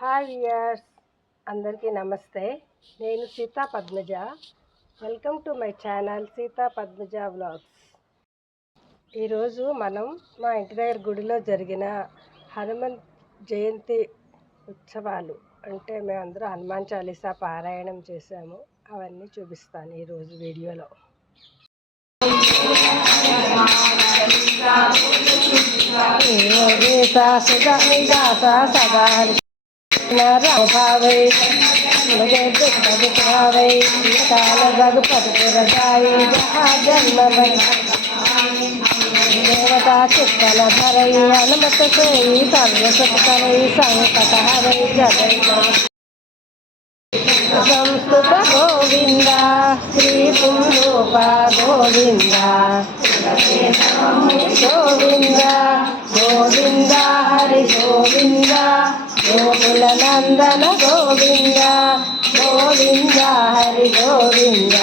Hi viewers, అందరికీ నమస్తే. నేను Sita Padmaja. Welcome to my channel Sita Padmaja vlogs. ఈరోజు మనం మా ఇంటి దగ్గర గుడిలో జరిగిన హనుమాన్ జయంతి ఉత్సవాలు అంటే మేమందరం హనుమాన్ చాలీసా పారాయణం చేసాము. అవన్నీ చూపిస్తాను ఈరోజు వీడియోలో. भावै मुझे दुख दुखावै काल रघुपति रजाई जहाँ जन्म भई देवता चित्तन धरई हनुमत सोई सर्व सुख करई संकट हरई जगै संस्तुत गोविंद श्री पुंडरूपा गोविंद गोविंद गोविंद हरि गोविंद गोकुल नंदन गोविंद गोविंद हरि गोविंद।